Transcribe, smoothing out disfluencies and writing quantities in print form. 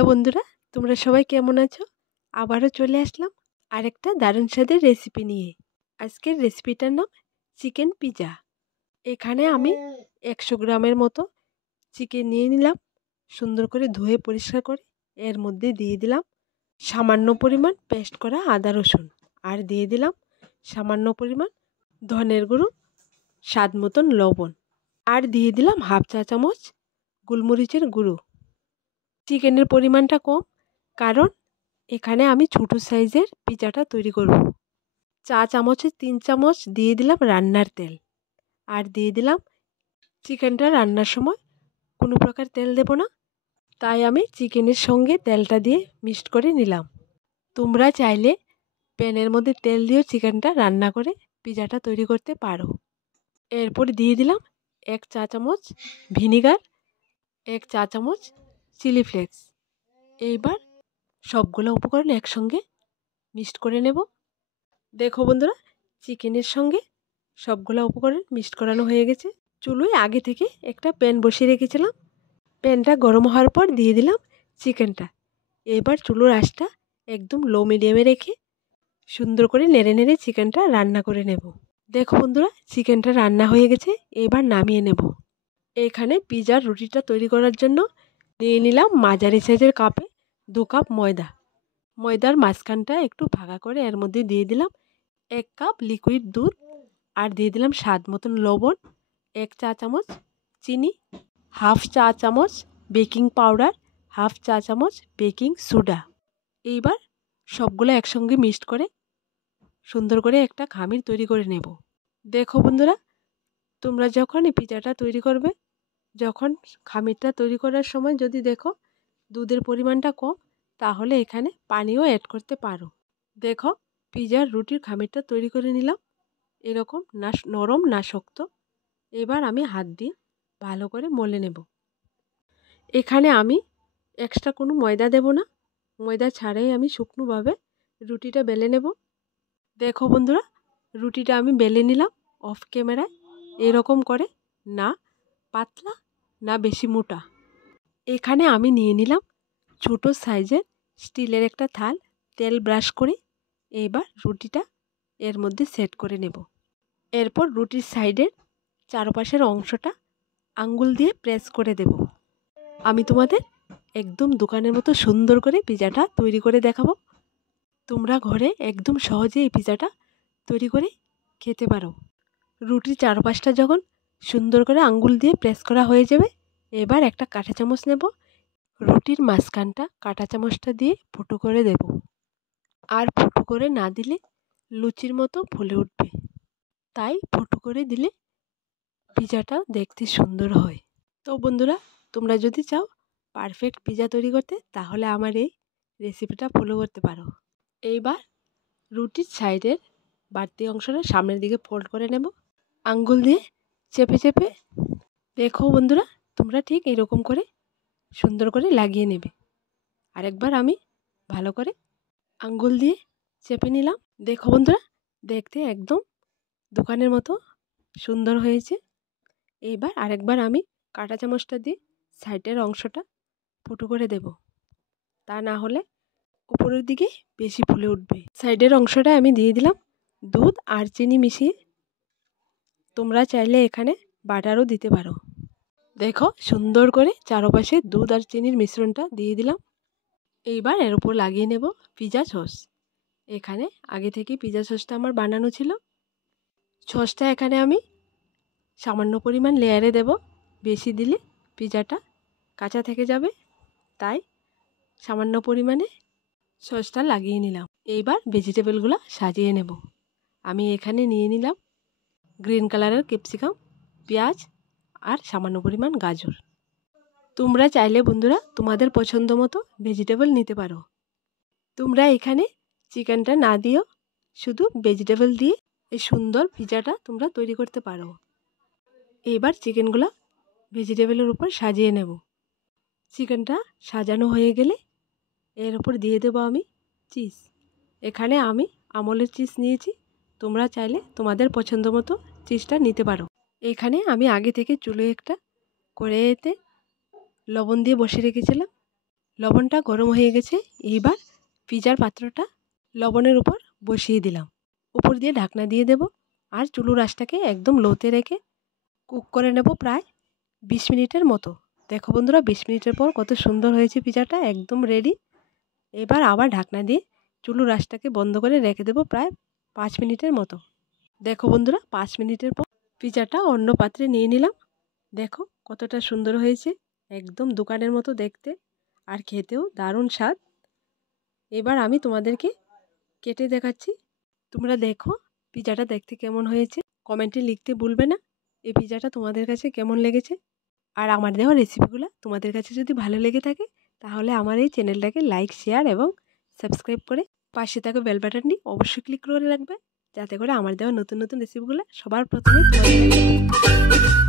Hello বন্ধুরা, তোমরা সবাই কেমন আছো? আবারও চলে আসলাম আরেকটা দারুণ স্বাদের রেসিপি নিয়ে। আজকের রেসিপিটার নাম চিকেন পিৎজা। এখানে আমি 100 গ্রামের মতো চিকেন নিয়ে নিলাম, সুন্দর করে ধুয়ে পরিষ্কার করে। এর মধ্যে দিয়ে দিলাম সামান্য পরিমাণ পেস্ট করা আদা রসুন, আর দিয়ে দিলাম সামান্য পরিমাণ ধনের গুঁড়ো, স্বাদ মতন লবণ, আর দিয়ে দিলাম হাফ চা চামচ গোলমরিচের গুঁড়ো। চিকেনের পরিমাণটা কম, কারণ এখানে আমি ছোটো সাইজের পিৎজাটা তৈরি করব। চা চামচের 3 চামচ দিয়ে দিলাম রান্নার তেল, আর দিয়ে দিলাম চিকেনটা রান্নার সময় কোনো প্রকার তেল দেব না, তাই আমি চিকেনের সঙ্গে তেলটা দিয়ে মিক্সড করে নিলাম। তোমরা চাইলে প্যানের মধ্যে তেল দিয়েও চিকেনটা রান্না করে পিৎজাটা তৈরি করতে পারো। এরপর দিয়ে দিলাম 1 চা চামচ ভিনিগার, 1 চা চামচ চিলি ফ্লেক্স। এইবার সবগুলো উপকরণ একসঙ্গে মিক্সড করে নেব। দেখো বন্ধুরা, চিকেনের সঙ্গে সবগুলো উপকরণ মিক্সড করানো হয়ে গেছে। চুলোয় আগে থেকে একটা প্যান বসিয়ে রেখেছিলাম। প্যানটা গরম হওয়ার পর দিয়ে দিলাম চিকেনটা। এবার চুলোর আঁচটা একদম লো মিডিয়ামে রেখে সুন্দর করে নেড়ে নেড়ে চিকেনটা রান্না করে নেব। দেখো বন্ধুরা, চিকেনটা রান্না হয়ে গেছে, এবার নামিয়ে নেব। এখানে পিৎজার রুটিটা তৈরি করার জন্য নিয়ে নিলাম মাঝারি সাইজের কাপে 2 কাপ ময়দা। ময়দার মাঝখানটা একটু ফাঁকা করে এর মধ্যে দিয়ে দিলাম 1 কাপ লিকুইড দুধ, আর দিয়ে দিলাম স্বাদ মতন লবণ, 1 চা চামচ চিনি, হাফ চা চামচ বেকিং পাউডার, হাফ চা চামচ বেকিং সোডা। এইবার সবগুলো একসঙ্গে মিক্সড করে সুন্দর করে একটা খামির তৈরি করে নেব। দেখো বন্ধুরা, তোমরা যখন এই পিৎজাটা তৈরি করবে, যখন খামিরটা তৈরি করার সময় যদি দেখো দুধের পরিমাণটা কম, তাহলে এখানে পানিও অ্যাড করতে পারো। দেখো, পিৎজার রুটির খামিরটা তৈরি করে নিলাম, এরকম না নরম না শক্ত। এবার আমি হাত দিয়ে ভালো করে মলে নেব। এখানে আমি এক্সট্রা কোনো ময়দা দেব না, ময়দা ছাড়াই আমি শুকনোভাবে রুটিটা বেলে নেব। দেখো বন্ধুরা, রুটিটা আমি বেলে নিলাম অফ ক্যামেরায়, এরকম করে, না পাতলা না বেশি মোটা। এখানে আমি নিয়ে নিলাম ছোটো সাইজের স্টিলের একটা থাল, তেল ব্রাশ করে এবার রুটিটা এর মধ্যে সেট করে নেব। এরপর রুটির সাইডের চারপাশের অংশটা আঙ্গুল দিয়ে প্রেস করে দেব। আমি তোমাদের একদম দোকানের মতো সুন্দর করে পিৎজাটা তৈরি করে দেখাবো। তোমরা ঘরে একদম সহজে এই পিৎজাটা তৈরি করে খেতে পারো। রুটির চারপাশটা যখন সুন্দর করে আঙ্গুল দিয়ে প্রেস করা হয়ে যাবে, এবার একটা কাঁটা চামচ নেব, রুটির মাঝখানটা কাঁটা চামচটা দিয়ে ফুটো করে দেব। আর ফুটো করে না দিলে লুচির মতো ফুলে উঠবে, তাই ফুটো করে দিলে পিৎজাটা দেখতে সুন্দর হয়। তো বন্ধুরা, তোমরা যদি চাও পারফেক্ট পিৎজা তৈরি করতে, তাহলে আমার এই রেসিপিটা ফলো করতে পারো। এইবার রুটির সাইডের বাড়তি অংশটা সামনের দিকে ফোল্ড করে নেব, আঙ্গুল দিয়ে চেপে চেপে। দেখো বন্ধুরা, তোমরা ঠিক এরকম করে সুন্দর করে লাগিয়ে নেবে। আরেকবার আমি ভালো করে আঙ্গুল দিয়ে চেপে নিলাম। দেখো বন্ধুরা, দেখতে একদম দোকানের মতো সুন্দর হয়েছে। এইবার আরেকবার আমি কাঁটা চামচটা দিয়ে সাইডের অংশটা ফুটো করে দেব, তা না হলে উপরের দিকে বেশি ফুলে উঠবে। সাইডের অংশটা আমি দিয়ে দিলাম দুধ আর চিনি মিশিয়ে। তোমরা চাইলে এখানে বাটারও দিতে পারো। দেখো, সুন্দর করে চারপাশে দুধ আর চিনির মিশ্রণটা দিয়ে দিলাম। এইবার এর উপর লাগিয়ে নেব পিৎজা সস। এখানে আগে থেকে পিৎজা সসটা আমার বানানো ছিল। সসটা এখানে আমি সামান্য পরিমাণ লেয়ারে দেব, বেশি দিলে পিৎজাটা কাঁচা থেকে যাবে, তাই সামান্য পরিমাণে সসটা লাগিয়ে নিলাম। এইবার ভেজিটেবলগুলো সাজিয়ে নেব। আমি এখানে নিয়ে নিলাম গ্রিন কালারের ক্যাপসিকাম, পেঁয়াজ আর সামান্য পরিমাণ গাজর। তোমরা চাইলে বন্ধুরা তোমাদের পছন্দ মতো ভেজিটেবল নিতে পারো। তোমরা এখানে চিকেনটা না দিয়েও শুধু ভেজিটেবল দিয়ে এই সুন্দর পিৎজাটা তোমরা তৈরি করতে পারো। এবার চিকেনগুলো ভেজিটেবলের উপর সাজিয়ে নেব। চিকেনটা সাজানো হয়ে গেলে এর উপর দিয়ে দেবো আমি চিজ। এখানে আমি আমলের চিজ নিয়েছি, তোমরা চাইলে তোমাদের পছন্দ মতো চিজটা নিতে পারো। এখানে আমি আগে থেকে চুলোয় একটা কড়াইতে লবণ দিয়ে বসিয়ে রেখেছিলাম। লবণটা গরম হয়ে গেছে। এইবার পিজার পাত্রটা লবণের উপর বসিয়ে দিলাম। উপর দিয়ে ঢাকনা দিয়ে দেব আর চুলোর আঁচটাকে একদম লোতে রেখে কুক করে নেব প্রায় 20 মিনিটের মতো। দেখো বন্ধুরা, 20 মিনিটের পর কত সুন্দর হয়েছে পিজাটা, একদম রেডি। এবার আবার ঢাকনা দিয়ে চুলোর আঁচটাকে বন্ধ করে রেখে দেব প্রায় 5 মিনিটের মতো। দেখো বন্ধুরা, 5 মিনিটের পর পিজাটা অন্য পাত্রে নিয়ে নিলাম। দেখো কতটা সুন্দর হয়েছে, একদম দোকানের মতো দেখতে আর খেতেও দারুণ স্বাদ। এবার আমি তোমাদেরকে কেটে দেখাচ্ছি। তোমরা দেখো পিজাটা দেখতে কেমন হয়েছে, কমেন্টে লিখতে ভুলবে না এই পিজাটা তোমাদের কাছে কেমন লেগেছে। আর আমার দেওয়া রেসিপিগুলো তোমাদের কাছে যদি ভালো লেগে থাকে তাহলে আমার এই চ্যানেলটাকে লাইক, শেয়ার এবং সাবস্ক্রাইব করে পাশে থাকা বেল বাটনটি অবশ্যই ক্লিক করে রাখবে, যাতে করে আমার দেওয়া নতুন নতুন রেসিপিগুলো সবার প্রথমে তোমাদের কাছে